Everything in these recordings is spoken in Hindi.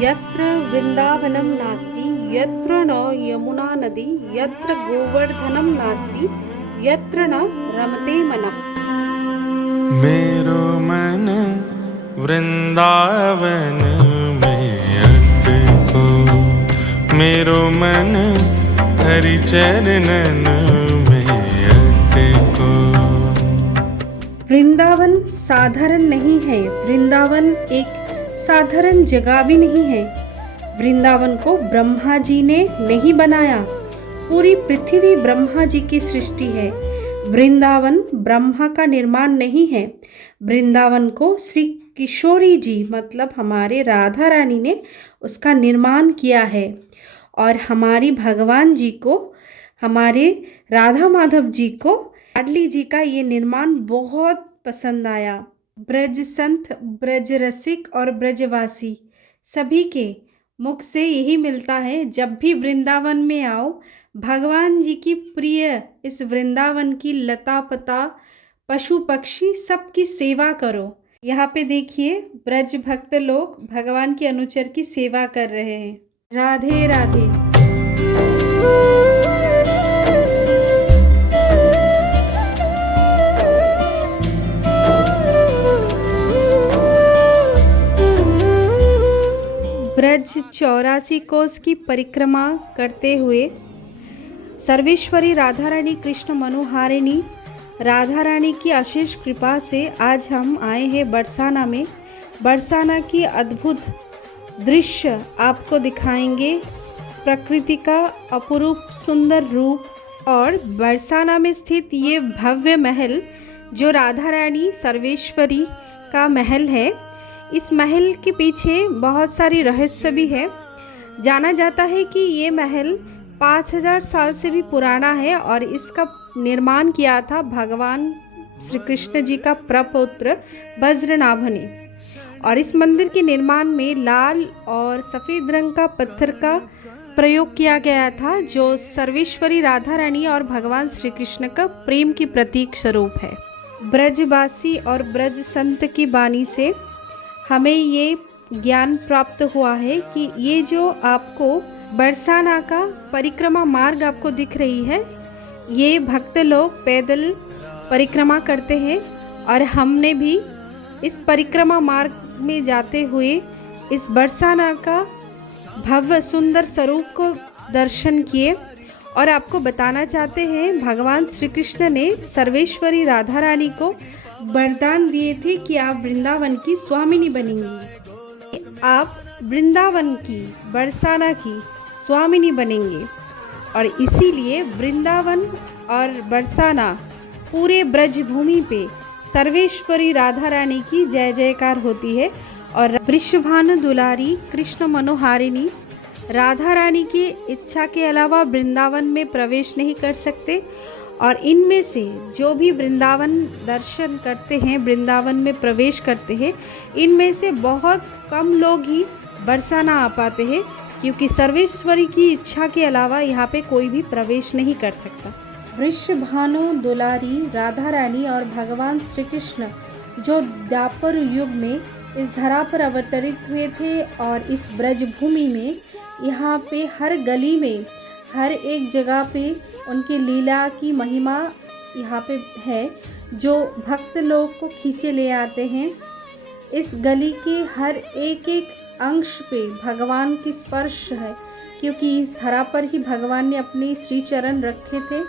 यत्र वृंदावनं नास्ति यत्र न यमुना नदी यत्र गोवर्धनं नास्ति यत्र न रमते मनः। मेरो मन वृंदावन में अटको, मेरो मन हरि चरणन में अटको। वृंदावन साधारण नहीं है, वृंदावन एक साधारण जगह भी नहीं है। वृंदावन को ब्रह्मा जी ने नहीं बनाया, पूरी पृथ्वी ब्रह्मा जी की सृष्टि है। वृंदावन ब्रह्मा का निर्माण नहीं है, वृंदावन को श्री किशोरी जी मतलब हमारे राधा रानी ने उसका निर्माण किया है। और हमारी भगवान जी को, हमारे राधा माधव जी को लाडली जी का ये निर्माण बहुत पसंद आया। ब्रज संत, ब्रज रसिक और ब्रजवासी सभी के मुख से यही मिलता है, जब भी वृंदावन में आओ भगवान जी की प्रिय इस वृंदावन की लता पता पशु पक्षी सबकी सेवा करो। यहाँ पे देखिए ब्रज भक्त लोग भगवान के अनुचर की सेवा कर रहे हैं। राधे राधे। ब्रज 84 कोस की परिक्रमा करते हुए सर्वेश्वरी राधा रानी कृष्ण मनोहारिणी राधा रानी की अशेष कृपा से आज हम आए हैं बरसाना में। बरसाना की अद्भुत दृश्य आपको दिखाएंगे, प्रकृति का अपरूप सुंदर रूप। और बरसाना में स्थित ये भव्य महल जो राधा रानी सर्वेश्वरी का महल है, इस महल के पीछे बहुत सारी रहस्य भी है। जाना जाता है कि ये महल 5000 साल से भी पुराना है और इसका निर्माण किया था भगवान श्री कृष्ण जी का प्रपौत्र वज्रनाभ ने। और इस मंदिर के निर्माण में लाल और सफ़ेद रंग का पत्थर का प्रयोग किया गया था, जो सर्वेश्वरी राधा रानी और भगवान श्री कृष्ण का प्रेम की प्रतीक स्वरूप है। ब्रजवासी और ब्रज संत की वाणी से हमें ये ज्ञान प्राप्त हुआ है कि ये जो आपको बरसाना का परिक्रमा मार्ग आपको दिख रही है, ये भक्त लोग पैदल परिक्रमा करते हैं। और हमने भी इस परिक्रमा मार्ग में जाते हुए इस बरसाना का भव्य सुंदर स्वरूप को दर्शन किए। और आपको बताना चाहते हैं, भगवान श्री कृष्ण ने सर्वेश्वरी राधा रानी को वरदान दिए थे कि आप वृंदावन की स्वामिनी बनेंगी, आप वृंदावन की, बरसाना की स्वामिनी बनेंगे। और इसीलिए वृंदावन और बरसाना पूरे ब्रज भूमि पे सर्वेश्वरी राधा रानी की जय जयकार होती है। और वृषभानु दुलारी कृष्ण मनोहारिणी राधा रानी की इच्छा के अलावा वृंदावन में प्रवेश नहीं कर सकते। और इनमें से जो भी वृंदावन दर्शन करते हैं, वृंदावन में प्रवेश करते हैं, इनमें से बहुत कम लोग ही बरसाना आ पाते हैं, क्योंकि सर्वेश्वरी की इच्छा के अलावा यहाँ पे कोई भी प्रवेश नहीं कर सकता। वृषभानु दुलारी राधा रानी और भगवान श्री कृष्ण जो द्वापर युग में इस धरा पर अवतरित हुए थे, और इस ब्रज भूमि में यहाँ पे हर गली में, हर एक जगह पे उनकी लीला की महिमा यहाँ पे है, जो भक्त लोग को खींचे ले आते हैं। इस गली के हर एक एक अंश पे भगवान की स्पर्श है, क्योंकि इस धरा पर ही भगवान ने अपने श्री चरण रखे थे।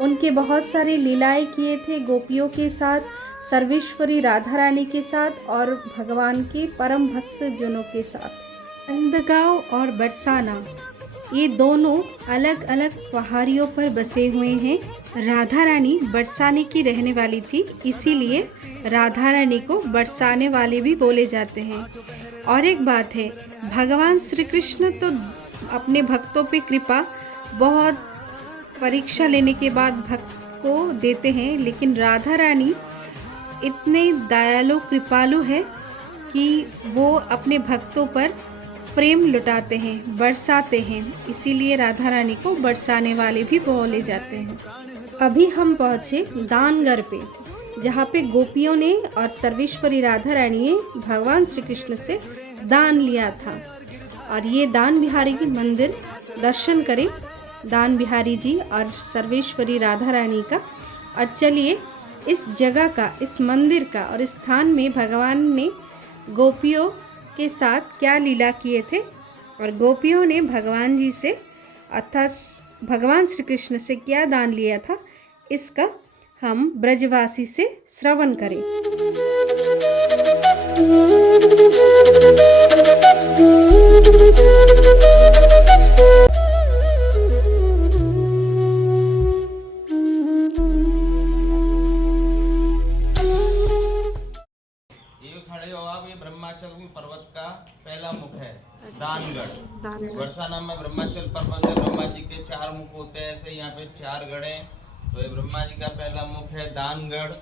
उनके बहुत सारे लीलाएं किए थे गोपियों के साथ, सर्वेश्वरी राधा रानी के साथ और भगवान के परम भक्त जनों के साथ। नंदगांव और बरसाना ये दोनों अलग अलग पहाड़ियों पर बसे हुए हैं। राधा रानी बरसाने की रहने वाली थी, इसीलिए राधा रानी को बरसाने वाले भी बोले जाते हैं। और एक बात है, भगवान श्री कृष्ण तो अपने भक्तों पे कृपा बहुत परीक्षा लेने के बाद भक्त को देते हैं, लेकिन राधा रानी इतने दयालु कृपालु है कि वो अपने भक्तों पर प्रेम लुटाते हैं, बरसाते हैं, इसीलिए राधा रानी को बरसाने वाले भी बोले जाते हैं। अभी हम पहुँचे दानगर पे, जहाँ पे गोपियों ने और सर्वेश्वरी राधा रानी ने भगवान श्री कृष्ण से दान लिया था। और ये दान बिहारी की मंदिर दर्शन करें, दान बिहारी जी और सर्वेश्वरी राधा रानी का। और चलिए इस जगह का, इस मंदिर का और इस स्थान में भगवान ने गोपियों के साथ क्या लीला किए थे और गोपियों ने भगवान जी से अर्थात भगवान श्री कृष्ण से क्या दान लिया था, इसका हम ब्रजवासी से श्रवण करें। खड़े हो आप, ये ब्रह्माचल पर्वत का पहला मुख है दानगढ़। बरसाना में ब्रह्माचल पर्वत है, ब्रह्मा जी के 4 मुख होते हैं, ऐसे यहाँ पे 4 गढ़ हैं। तो ये ब्रह्मा जी का पहला मुख है दानगढ़।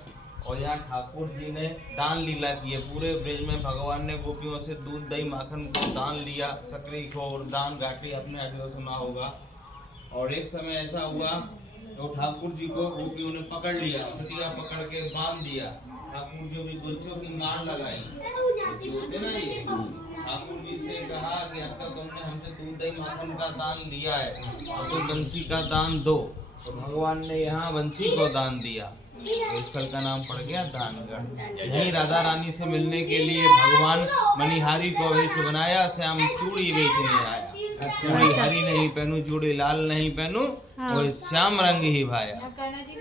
और यहाँ ठाकुर जी ने दान लीला की है। पूरे ब्रज में भगवान ने गोपियों से दूध दही माखन को दान लिया, सकरी खोर दान घाटी अपने आगे सुना होगा। और एक समय ऐसा हुआ तो ठाकुर जी को गोपियों ने पकड़ लिया, छटिया पकड़ के बांध दिया। ठाकुर जी भी गुलचों की मार लगाई, जो होते ना ये। ठाकुर जी से कहा कि अब तक तुमने हमसे दूध दही माखन का दान लिया है, और तो बंसी का दान दो। तो भगवान ने यहाँ बंसी को दान दिया, तो इस स्थल का नाम पड़ गया दानगढ़। यहीं राधा रानी से मिलने के लिए भगवान मणिहारी को वेश बनाया, श्याम चूड़ी बेचने आया। चूड़ी हरी नहीं पहनू, चूड़ी लाल नहीं पहनू, वो श्याम रंग ही भाया।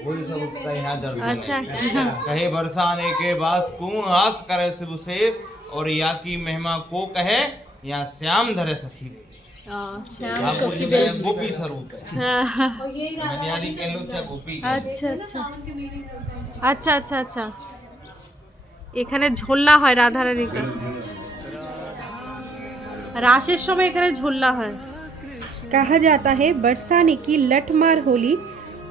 वही सब उसका यहाँ दर्शन है। कहे बरसाने के बास को आस करे शिव शेष, और या की महिमा को कहे यहाँ श्याम धरे सखी। ठाकुर जी में गोपी स्वरूप है, मनियारी कह लो चाहे गोपी। আচ্ছা। এখানে ঝোলা হয় রাধা রানীকে, রাসের সময় এখানে ঝোলা হয়। कहा जाता है बरसाने की लठमार होली,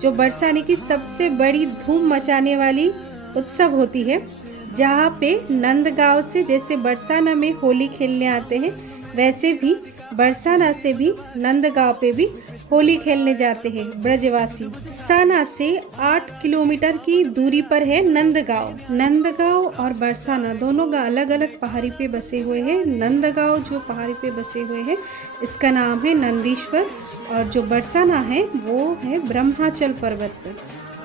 जो बरसाने की सबसे बड़ी धूम मचाने वाली उत्सव होती है, जहाँ पे नंदगांव से जैसे बरसाना में होली खेलने आते हैं, वैसे भी बरसाना से भी नंदगांव पे भी होली खेलने जाते हैं ब्रजवासी। साना से 8 किलोमीटर की दूरी पर है नंदगांव। नंदगांव और बरसाना दोनों का अलग अलग पहाड़ी पे बसे हुए हैं। नंदगांव जो पहाड़ी पे बसे हुए हैं, इसका नाम है नंदीश्वर, और जो बरसाना है वो है ब्रह्माचल पर्वत पर।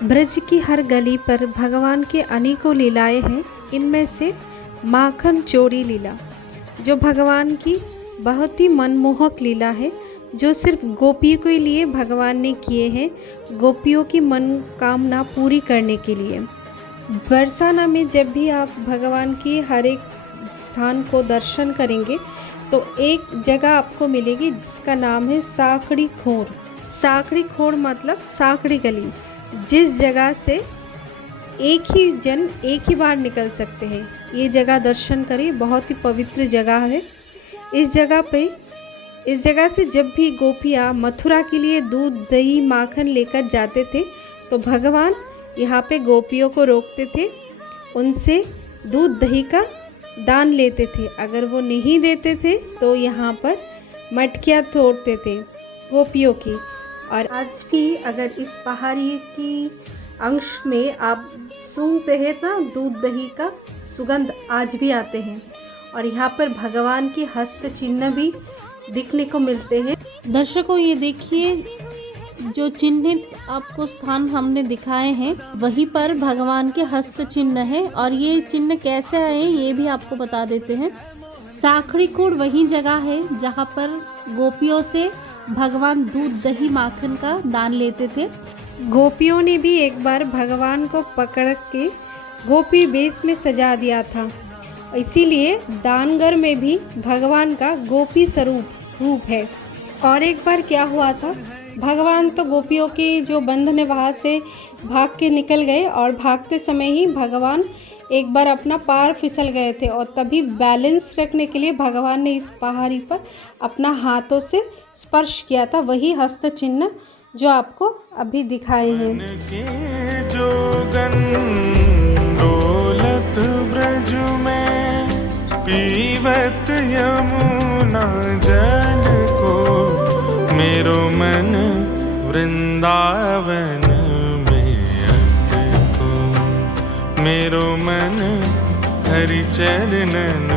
ब्रज की हर गली पर भगवान के अनेकों लीलाएं हैं। इनमें से माखन चोरी लीला, जो भगवान की बहुत ही मनमोहक लीला है, जो सिर्फ गोपियों के लिए भगवान ने किए हैं, गोपियों की मनोकामना पूरी करने के लिए। बरसाना में जब भी आप भगवान की हर एक स्थान को दर्शन करेंगे तो एक जगह आपको मिलेगी जिसका नाम है साकड़ी खोर। साकड़ी खोर मतलब साकड़ी गली, जिस जगह से एक ही जन एक ही बार निकल सकते हैं। ये जगह दर्शन करें, बहुत ही पवित्र जगह है। इस जगह से जब भी गोपियाँ मथुरा के लिए दूध दही माखन लेकर जाते थे तो भगवान यहाँ पे गोपियों को रोकते थे, उनसे दूध दही का दान लेते थे। अगर वो नहीं देते थे तो यहाँ पर मटकियाँ तोड़ते थे गोपियों की। और आज भी अगर इस पहाड़ी की अंश में आप सूंघते हैं ना, दूध दही का सुगंध आज भी आते हैं। और यहाँ पर भगवान के हस्त चिन्ह भी दिखने को मिलते हैं। दर्शकों, ये देखिए जो चिन्हित आपको स्थान हमने दिखाए हैं, वहीं पर भगवान के हस्त चिन्ह है। और ये चिन्ह कैसे आए ये भी आपको बता देते हैं। साखड़ी कोड़ वही जगह है जहाँ पर गोपियों से भगवान दूध दही माखन का दान लेते थे। गोपियों ने भी एक बार भगवान को पकड़ के गोपी वेश में सजा दिया था, इसीलिए दानगढ़ में भी भगवान का गोपी स्वरूप रूप है। और एक बार क्या हुआ था, भगवान तो गोपियों के जो बंधन है वहाँ से भाग के निकल गए, और भागते समय ही भगवान एक बार अपना पैर फिसल गए थे, और तभी बैलेंस रखने के लिए भगवान ने इस पहाड़ी पर अपना हाथों से स्पर्श किया था। वही हस्त चिन्ह जो आपको अभी दिखाए हैं। ब्रज में पीवत यमुना जल को, मेरो मन वृंदावन में अटको, मेरो मन हरि चरणन